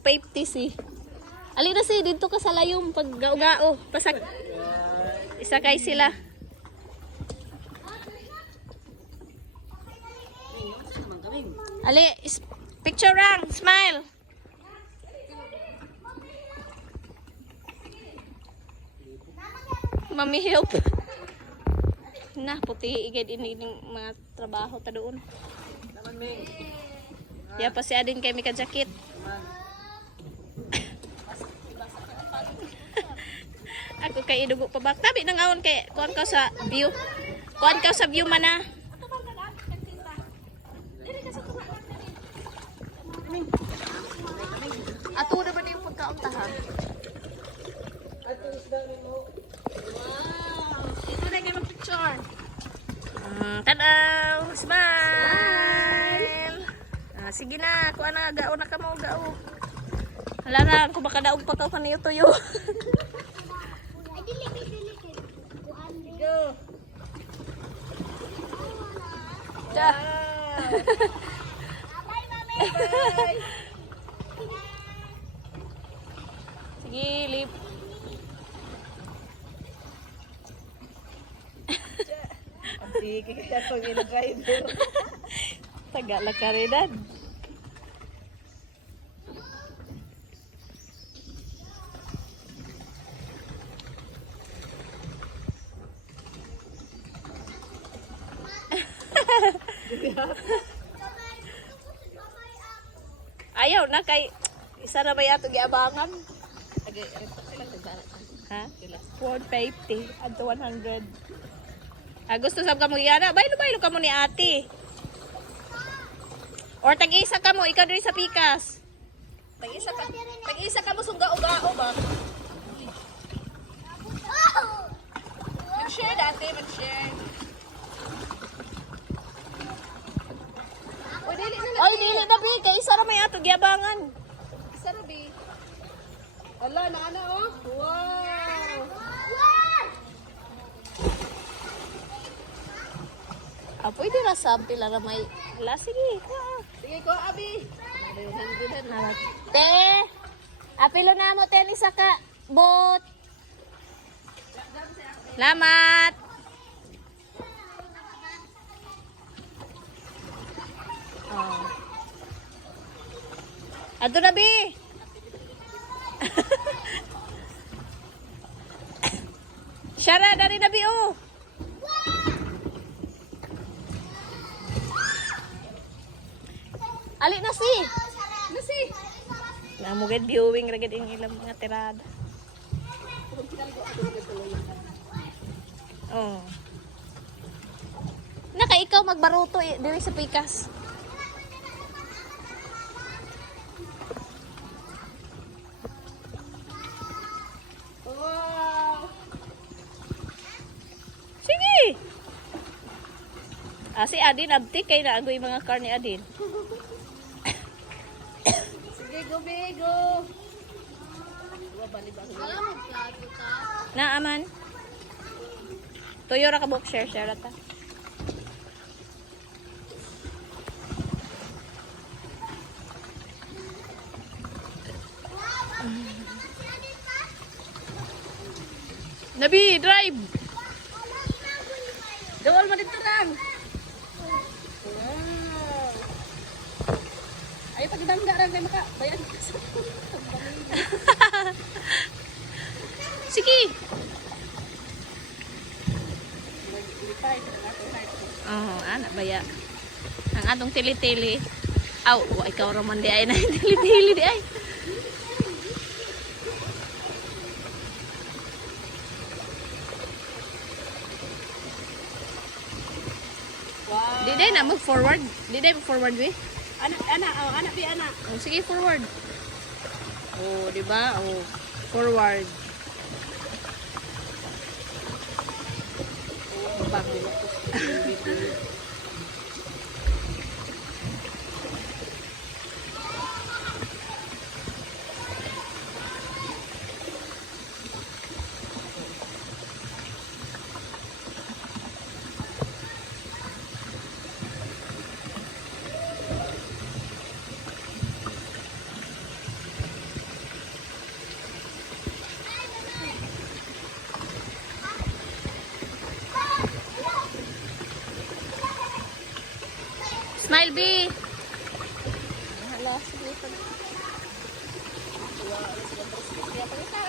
150 si. Ali na si dito ka sa layom pag gao-gao. Pasag isakay sila. Ali, picture rang, smile. Mami help. Nah, puti igad ini mga trabaho ta doon. Ya pa si Adin kay mika jacket. Ako kay idugo pa bak. Tabi nang awon kay kuan ka sa view. Kuan ka sa view mana. Ato na ba na yung pagkauntahan? Wow! Ito na kayo mag-picture. Tadaw! Smile! Sige na, kuha na, gao na ka mo, gao. Hala na, kung baka daog pa ka kaniyo tuyo. Go! Dah! Bye, mami! Bye! Sige, lip. Sige, kita ko yung driver. Tagala ka rin. Ayaw na kay isa na ba yato giabangan? Ha? 450 at 100. Gusto sab ka mo iyana, baylo ka mo ni ate. Or tag-isa ka mo, ikaw diri sa pikas. Tag-isa ka mo sungga-ugao ba? Mag-share dati, mag-share. Oy, dili na bi, kay isa ra may ato giabangan. Isa ra bi. Ala, naana oh. Wow! Pwede na sample na may. Hala, sige. Sige ko, Abi. Te, apilo na mo, ten isa ka. Bot. Salamat. Oh. Ato na, Bi. Syara, dari na, Bi, oh. Ali na si. Nasi. Namugad viewing ragad yung ilang mga tirada. Oh. Naka ikaw magbaruto diri sa pikas. Wow! Sige. Si Adin abtik kay naagoy mga car ni Adin. Go, Bigo! Na aman. Tuyo ra ka book share ta. Nabi, drive. Dawal mo dito lang. Ay pagdangga ra kay maka bayan. Sige. Anak baya. Ang atong tili-tili. Aw, ikaw raman di ay na tili-tili di ay. Wow! Di day na mag-forward. Di day mag-forward we. Anak, Bi, anak. Oh, sige, forward. Oh, di ba? Oh, forward. Oh, bago. Smile, B. Hala, sige. Kaya pag isa